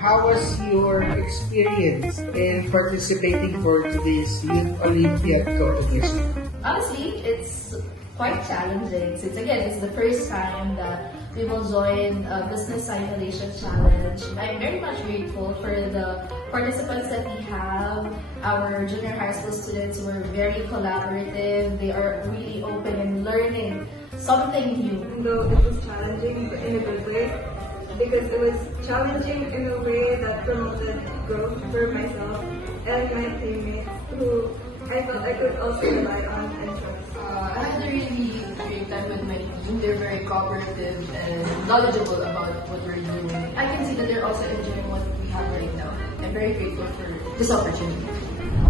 how was your experience in participating for today's Youth Olympiad competition? Honestly, it's quite challenging since again, it's the first time that we will join a business simulation challenge. I'm very much grateful for the participants that we have. Our junior high school students were very collaborative. They are really open and learning something new. Though it was challenging in a good way, because it was challenging in a way that promoted growth for myself and my teammates who I felt I could also rely on and trust. I had a really great time with my team. They're very cooperative and knowledgeable about what we're doing. I can see that they're also enjoying what we have right now. I'm very grateful for this opportunity.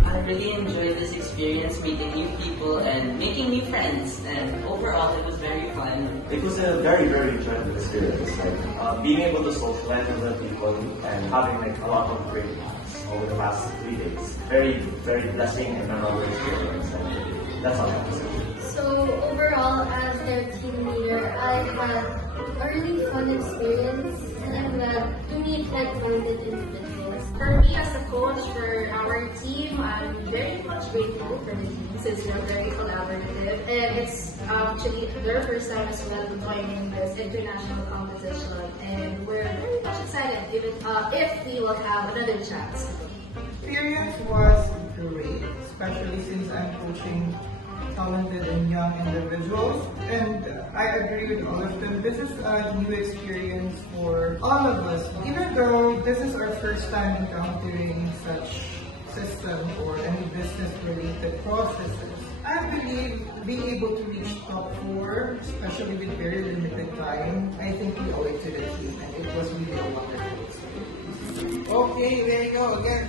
I really enjoyed this experience, meeting new people and making new friends. And overall, it was very fun. It was a very, very enjoyable experience. Like being able to socialize with other people and having like a lot of great laughs over the past 3 days. Very, very blessing and memorable experience. And that's all I have to say. So overall, as their team leader, I had a really fun experience, and I'm glad to meet like-minded individuals. For me as a coach for our team, I'm very much grateful for the team since we're very collaborative. And it's actually their first time as well joining this international competition. And we're very much excited even if we will have another chance. Experience was great, especially since I'm coaching talented and young individuals, and I agree with all of them. This is a new experience for all of us. Even though this is our first time encountering such system or any business-related processes, I believe being able to reach top 4, especially with very limited time, I think we owe it to the team, and it was really a wonderful experience. Okay, there you go again.